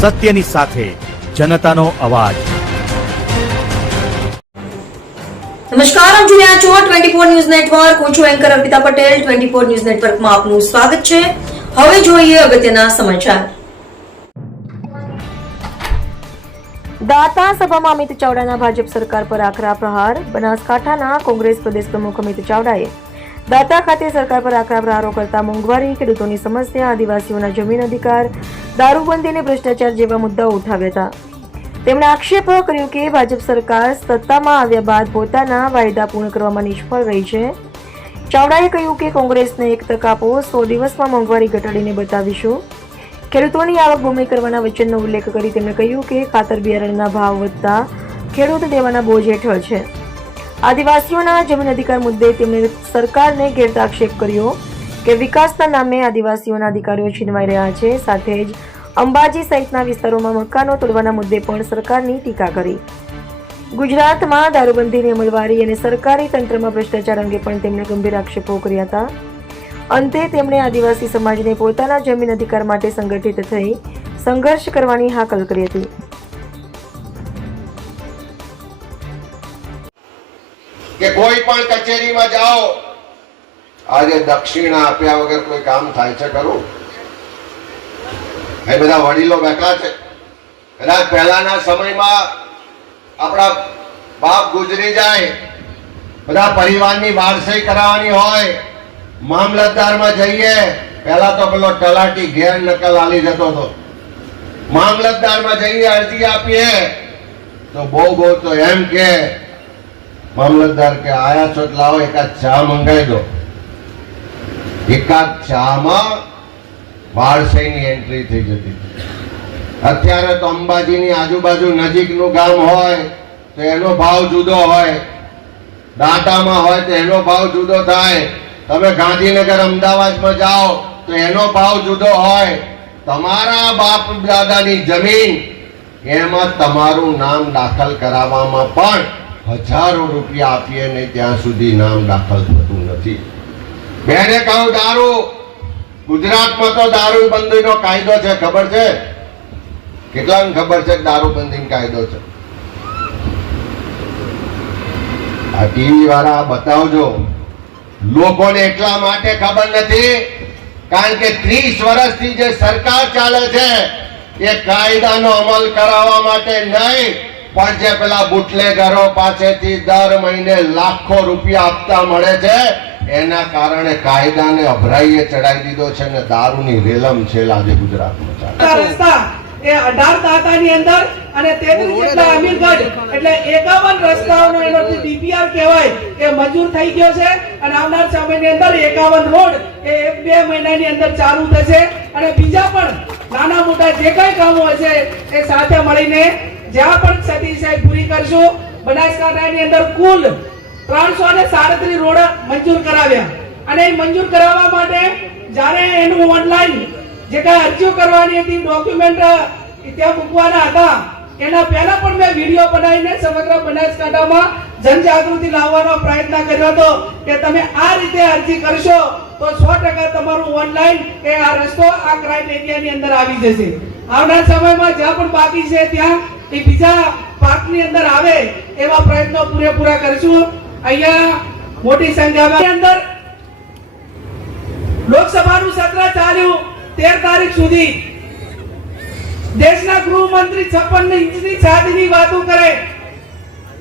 સત્યની સાથે જનતાનો અવાજ। નમસ્કાર, આપ જોઈ રહ્યા છો 24 ન્યૂઝ નેટવર્ક। હું છું એન્કર અર્પિતા પટેલ। 24 ન્યૂઝ નેટવર્કમાં આપનું સ્વાગત છે। હવે જોઈએ અગત્યના સમાચાર। દાતા સભામાં અમિત ચાવડાના ભાજપ સરકાર પર આકરા પ્રહાર। બનાસકાંઠાના કોંગ્રેસ પ્રદેશ પ્રમુખ અમિત ચાવડાએ દાતા ખાતે સરકાર પર આકરા પ્રહારો કરતા મોંઘવારી, ખેડૂતોની સમસ્યા, આદિવાસીઓના જમીન અધિકાર, દારૂબંધી અને ભ્રષ્ટાચાર જેવા મુદ્દાઓ ઉઠાવ્યા હતા। તેમણે આક્ષેપ કર્યો કે ભાજપ સરકાર સત્તામાં આવ્યા બાદ પોતાના વાયદા પૂર્ણ કરવામાં નિષ્ફળ રહી છે। ચાવડાએ કહ્યું કે કોંગ્રેસને 1 તક આપો, 100 દિવસમાં મોંઘવારી ઘટાડીને બતાવીશું। ખેડૂતોની આવક બમણી કરવાના વચનનો ઉલ્લેખ કરી તેમણે કહ્યું કે ખાતર બિયારણના ભાવ વધતા ખેડૂત દેવાના બોજ હેઠળ છે। આદિવાસીઓના જમીન અધિકાર મુદ્દે તેમણે સરકારને ઘેરતા આક્ષેપ કર્યો કે વિકાસના નામે આદિવાસીઓના અધિકારીઓ છીનવાઈ રહ્યા છે। સાથે જ અંબાજી સહિતના વિસ્તારોમાં મકાનો તોડવાના મુદ્દે પણ સરકારની ટીકા કરી। ગુજરાતમાં દારૂબંધીની અમલવારી અને સરકારી તંત્રમાં ભ્રષ્ટાચાર અંગે પણ તેમણે ગંભીર આક્ષેપો કર્યા હતા। અંતે તેમણે આદિવાસી સમાજને પોતાના જમીન અધિકાર માટે સંગઠિત થઈ સંઘર્ષ કરવાની હાકલ કરી હતી। કે કોઈ પણ કચેરીમાં જાઓ, આજે દક્ષિણા આપ્યા વગર કોઈ કામ થાય છે ખરું? એ બધા વડીલો બેઠા છે। કદાચ પહેલાના સમયમાં આપણા બાપ ગુજરી જાય, બધા પરિવારની વારસાઈ કરાવવાની હોય, મામલતદારમાં જઈએ, પહેલા તો પેલો તલાટી ઘેર નકલ આલી જતો હતો। મામલતદારમાં જઈએ, અરજી આપીએ તો બહુ તો એમ કે મામલતદાર કે આયા છો લાવો એકાદ ચા મંગાવી દો। એકાદ ચામાં વારસાઈની એન્ટ્રી થઈ જતી। અત્યારે તો અંબાજીની આજુબાજુ નજીકનું ગામ હોય તો એનો ભાવ જુદો હોય, દાંતામાં હોય તો એનો ભાવ જુદો થાય। તમે ગાંધીનગર અમદાવાદમાં જાઓ તો એનો ભાવ જુદો હોય। તમારા બાપ દાદાની જમીન એમાં તમારું નામ દાખલ કરાવવામાં પણ હજારો રૂપિયા આપીએ નહીં ત્યાં સુધી નામ દાખલ થતું નથી। બેને કહું દારૂ, ગુજરાતમાં તો દારૂબંધીનો કાયદો છે, ખબર છે? કેટલાને ખબર છે દારૂબંધીનો કાયદો છે? આ ટીવી વાળા બતાવજો। લોકોને એટલા માટે ખબર નથી કારણ કે 30 વર્ષથી જે સરકાર ચાલે છે એ કાયદાનો અમલ કરાવવા માટે નહીં, પણ જે પેલા બુટલેગરો પાસેથી દર મહિને લાખો રૂપિયા આપતા મળે છે એના કારણે કાયદાને અભરાઈએ ચડાવી દીધો છે અને દારૂની રેલમ છેલ આજે ગુજરાતમાં ચાલે છે। એ 18 દાતાની અંદર અને 33 જેટલા અમીરગઢ એટલે 51 રસ્તાઓનો એનો ડીપીઆર કહેવાય એ મંજૂર થઈ ગયો છે અને આવનાર સમયની અંદર 51 રોડ એ 1-2 મહિનાની અંદર ચાલુ થશે અને બીજા પણ નાના મોટા જે કઈ કામો હશે એ સાથે મળીને જ્યાં પણ ક્ષતિ છે પૂરી કરશું। બનાસકાંઠાની અંદર કુલ 337 રોડ મંજૂર કરાવ્યા અને એ મંજૂર કરાવવા માટે જ્યારે એનું ઓનલાઈન જે કઈ અરજીઓ કરવાની હતી, ડોક્યુમેન્ટ ત્યાં મૂકવાના હતા, એના પહેલા પણ મેં વિડીયો બનાવીને સમગ્ર બનાસકાંઠામાં જનજાગૃતિ લાવવાનો પ્રયત્ન કર્યો હતો કે તમે આ રીતે અરજી કરશો તો 100% તમારું ઓનલાઈન એ આ રસ્તો આ ક્રાઇટેરિયાની અંદર આવી જશે। આવનાર સમયમાં જ્યાં પણ બાકી છે ત્યાં એ બીજા પાર્કની અંદર આવે એવા પ્રયત્નો પૂરેપૂરા કરશું। અહીંયા મોટી સંખ્યામાં અંદર લોકસભાનું સત્ર ચાલ્યું 13 તારીખ સુધી। દેશના ગૃહમંત્રી 56 ઇંચની છાતીની વાતો કરે,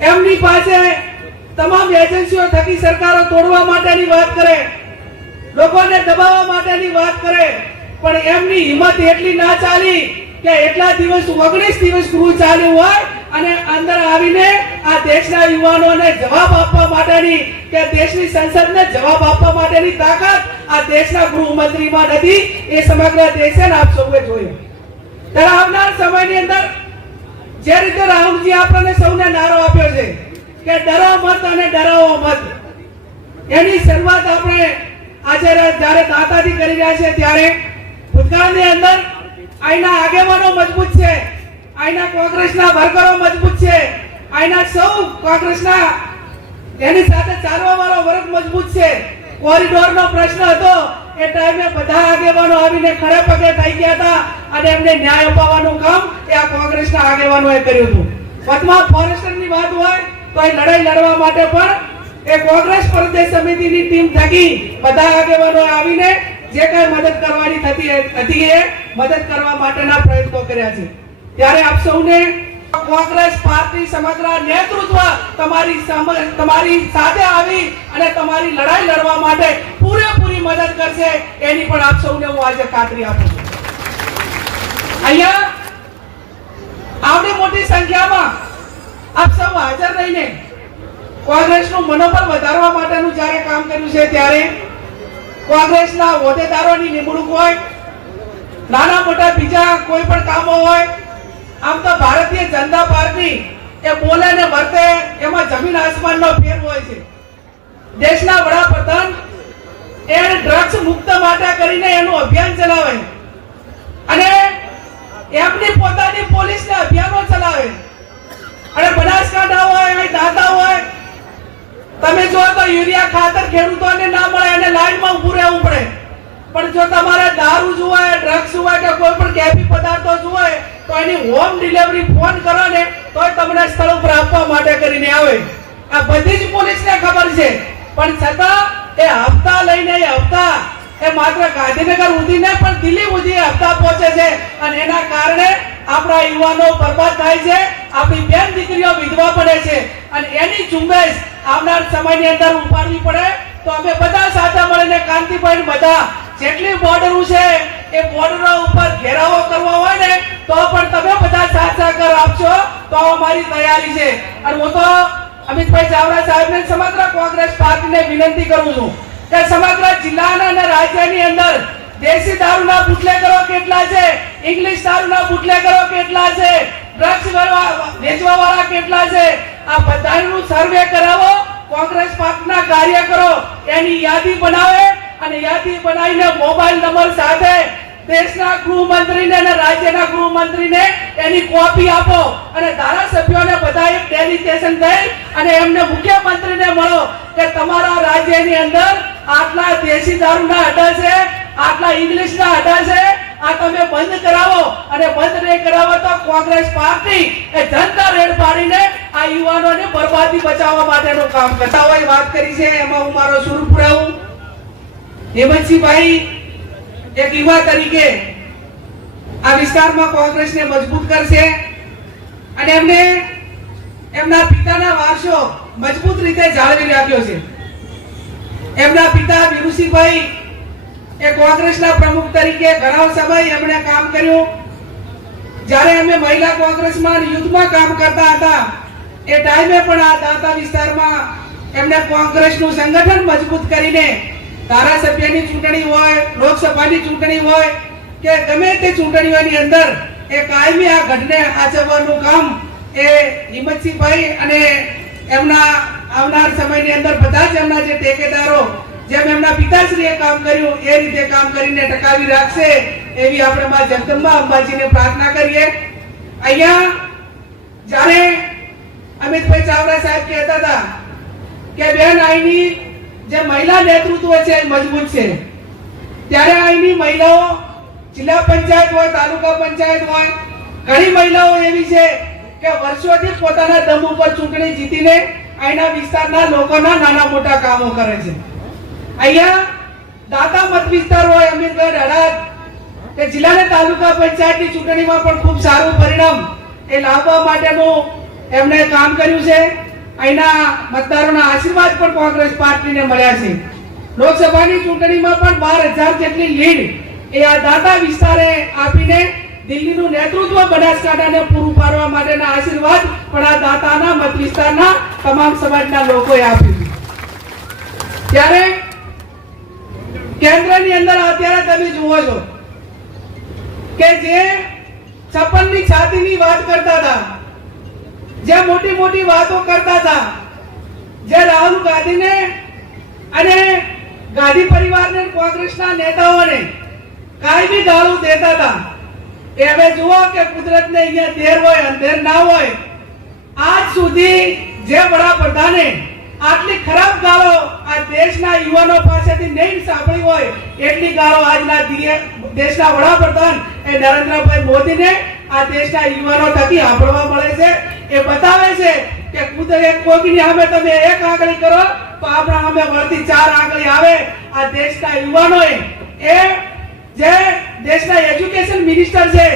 એમની પાસે તમામ એજન્સીઓ થકી સરકારો તોડવા માટેની વાત કરે, લોકોને દબાવવા માટેની વાત કરે, પણ એમની હિંમત એટલી ના ચાલી કે એટલા દિવસ 19 દિવસ ગૃહ ચાલ્યું હોય અને અંદર આવીને આ દેશના યુવાનોને જવાબ આપવા માટેની કે દેશની સંસદને જવાબ આપવા માટેની તાકાત આ દેશના ગૃહમંત્રીમાં નથી। એ સમગ્ર દેશે આપ સૌએ જોયું। ત્યારે આવનાર સમયની અંદર જે રીતે રાહુલજી આપણને સૌને નારો આપ્યો છે કે ડરો મત અને ડરાવો મત, એની શરૂઆત આપણે આજે જ્યારે દાતાથી કરી રહ્યા છે ત્યારે ભૂતકાળની અંદર આઈના આગેવાનો મજબૂત છે, આઈના કોંગ્રેસના વર્કરો મજબૂત છે, આઈના સૌ કોંગ્રેસના એની સાથે ચાલવા વાળો વર્ગ મજબૂત છે। કોરિડોરનો પ્રશ્ન હતો એ ટાઈમે બધા આગેવાનો આવીને ખડે પગે થઈ ગયા હતા અને એમને ન્યાય અપાવવાનું કામ એ આ કોંગ્રેસના આગેવાનોએ કર્યું હતું. વધમાં ફોરેસ્ટરની વાત હોય તો એ લડાઈ લડવા માટે પણ એ કોંગ્રેસ પ્રદેશ સમિતિની ટીમ થકી બધા આગેવાનો આવીને જે કઈ મદદ કરવાની હતી એ મદદ કરવા માટેના પ્રયત્નો કર્યા છે. ત્યારે આપ સૌને કોંગ્રેસ પાર્ટી સમગ્ર નેતૃત્વ તમારી સાથે આવી અને તમારી લડાઈ લડવા માટે પૂરેપૂરી મદદ કરશે એની પણ આપ સૌને હું આજે ખાતરી આપું છું. અહીંયા આવડી મોટી સંખ્યામાં આપ સૌ હાજર રહીને કોંગ્રેસનું મનોબળ વધારવા માટેનું જ્યારે કામ કર્યું છે ત્યારે કોંગ્રેસના હોદ્દેદારોની નિમણૂક હોય, નાના મોટા બીજા કોઈ પણ કામો હોય, આમ તો ભારતીય જનતા પાર્ટી એ બોલે ને વર્તે એમાં જમીન આસમાનનો ફેર હોય છે. દેશના વડાપ્રધાન એ ડ્રગ્સ મુક્ત માટે કરીને એનું અભિયાન ચલાવે અને એમની પોતાની પોલીસને અભિયાનો ચલાવે અને બનાસકાંઠા હોય, દાતા હોય, તમે જો તો યુરિયા ખાતર ખેડૂતોને ના મળે અને લાઈનમાં ઊભું રહેવું પડે. પણ જો તમારે દારૂ જોઈએ, ડ્રગ્સ હોય કે કોઈ પણ કેફી પદાર્થો જોઈએ તો એની હોમ ડિલિવરી ફોન કરો ને તો તમને સ્થળ ઉપર આપવા માટે કરીને આવે. આ બધી જ પોલીસને ખબર છે, પણ છતાં એ હપ્તા લઈને એ માત્ર ગાંધીનગર સુધી ને પણ દિલ્હી સુધી હપ્તા પહોંચે છે અને એના કારણે આપણા યુવાનો બરબાદ થાય છે, આપણી બેન દીકરીઓ વિધવા પડે છે અને એની ઝુંબેશ આવનાર સમયની અંદર ઉપાડવી પડે તો અમે બધા સાથે મળીને કાંતિભાઈ બધા જેટલી બોર્ડરો છે એ બોર્ડરો ઉપર ઘેરાવો કરવો હોય ને તો પણ તમે બધા સાથ સહકાર આપશો તો અમારી તૈયારી છે. અને હું તો અમિતભાઈ ચાવડા સાહેબને સમગ્ર કોંગ્રેસ પાર્ટીને વિનંતી કરું છું કે સમગ્ર જિલ્લાના અને રાજ્યની અંદર દેશી દારૂના બુટલેગરો કેટલા છે, ઇંગ્લિશ દારૂના બુટલેગરો કેટલા છે, ડ્રગ્સ વેચવા વાળા કેટલા છે, આ બધાનું સર્વે કરાવો. કોંગ્રેસ પાર્ટીના કાર્યકરો એની યાદી બનાવે અને યાદી બનાવીને મોબાઈલ નંબર સાથે દેશના ગૃહમંત્રીને અને રાજ્યના ગૃહમંત્રીને એની કોપી આપો અને ધારાસભ્યોને બધા એક ડેલિગેશન થઈ અને એમને મુખ્યમંત્રીને મળો કે તમારા રાજ્યની અંદર આટલા દેશી દારૂના અડ્ડા છે, આટલા ઇંગ્લિશના અડ્ડા છે, આ તમે બંધ કરાવો અને બંધ નહીં કરાવો તો કોંગ્રેસ પાર્ટી એ જનતા રેડ પાડીને આ યુવાનોને બરબાદી બચાવવા માટેનું કામ કરતા હોય. વાત કરી છે એમાં હું મારો સુર પુરાવું. હેમંતસિંહભાઈ એક યુવા તરીકે આ વિસ્તારમાં કોંગ્રેસને મજબૂત કરશે અને એમને એમના પિતાના વારસો મજબૂત રીતે જાળવી રાખ્યો છે. એમના પિતા વિરુસિંહભાઈ એ કોંગ્રેસના પ્રમુખ તરીકે ઘણો સમય એમણે કામ કર્યું. જ્યારે અમે મહિલા કોંગ્રેસમાં યુથમાં કામ કરતા હતા એ ટાઈમે પણ આ દાંતા વિસ્તારમાં એમણે કોંગ્રેસનું સંગઠન મજબૂત કરીને ધારાસભ્યની ચૂંટણી હોય, લોકસભાની ચૂંટણી હોય કે ગમે તે ચૂંટણીઓની અંદર એ કાયમી આ ગઢને આચરવાનું કામ એ હિંમતસિંહભાઈ અને એમના આવનાર સમયની અંદર બધા જ એમના જે ટેકેદારો જેમ એમના પિતાશ્રીએ કામ કર્યું એ રીતે કામ કરીને ટકાવી રાખશે એવી આપણે માં જગદંબા અંબાજીને પ્રાર્થના કરીએ. અહીંયા જ્યારે અમિતભાઈ ચાવડા સાહેબ કહેતા હતા કે બેન અહીંની જે મહિલા નેતૃત્વ છે એ મજબૂત છે, ત્યારે અહીંની મહિલાઓ જિલ્લા પંચાયત હોય, તાલુકા પંચાયત હોય, ઘણી મહિલાઓ એવી છે કે વર્ષોથી પોતાના દમ ઉપર ચૂંટણી જીતીને અહીંના વિસ્તારના લોકોના નાના મોટા કામો કરે છે. અહીંયા દાતા મત વિસ્તાર હોય, અમીરગઢ, હળદ કે જિલ્લાના તાલુકા પંચાયતની ચૂંટણીમાં પણ ખૂબ સારું પરિણામ એ લાવવા માટેનું એમણે કામ કર્યું છે. અહીંના મતદારોના આશીર્વાદ પણ કોંગ્રેસ પાર્ટીને મળ્યા છે. લોકસભાની ચૂંટણીમાં પણ 12,000 જેટલી લીડ એ આ દાતા વિસ્તારે આપીને દિલ્હીનું નેતૃત્વ બનાસકાંઠાને પૂરું પાડવા માટેના આશીર્વાદ પણ આ દાતાના મત વિસ્તારના તમામ સમાજના લોકોએ આપ્યું. ત્યારે કેન્દ્રની અંદર અત્યારે તમે જુઓ છો કે જે 56ની છાતીની વાત કરતા હતા, જે મોટી મોટી વાતો કરતા હતા, જે રાહુલ ગાંધીને અને ગાંધી પરિવારને કોંગ્રેસના નેતાઓને કાયમી ગાળો દેતા હતા એ હવે જુઓ કે કુદરતને અહીંયા દેર હોય અંધેર ના હોય. આજ સુધી જે વડાપ્રધાને આટલી ખરાબ ગાળો આ દેશના યુવાનો પાસેથી નહીં સાંભળી હોય એટલી ગાળો આજના દેશના વડાપ્રધાન એ નરેન્દ્રભાઈ મોદીને આ દેશના યુવાનો થકી સાંભળવા મળે છે. એ બતાવે છે કે કુદરત કોઈની સામે તમે એક આંગળી કરો તો આપણા સામે વળતી 4 આંગળી આવે. આ દેશના યુવાનોએ એ જે દેશના એજ્યુકેશન મિનિસ્ટર છે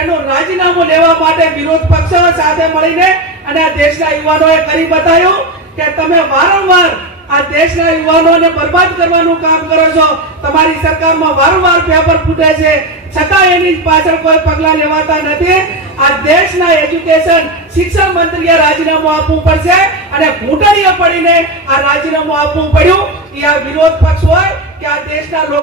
એનું રાજીનામું લેવા માટે વિરોધ પક્ષો સાથે મળીને અને આ દેશના યુવાનોએ કરી બતાવ્યું કે તમે વારંવાર આ દેશના યુવાનોને બરબાદ કરવાનું કામ કરો છો. તમારી સરકારમાં વારંવાર પેપર ફૂટે છે છતાં એની પાછળ કોઈ પગલા લેવાતા નથી. આ દેશના એજ્યુકેશન શિક્ષણ મંત્રીએ રાજીનામું આપવું પડશે અને ઘૂંટણીએ પડીને આ રાજીનામું આપવું પડ્યું. એ આ વિરોધ પક્ષ હોય કે આ દેશના લોકો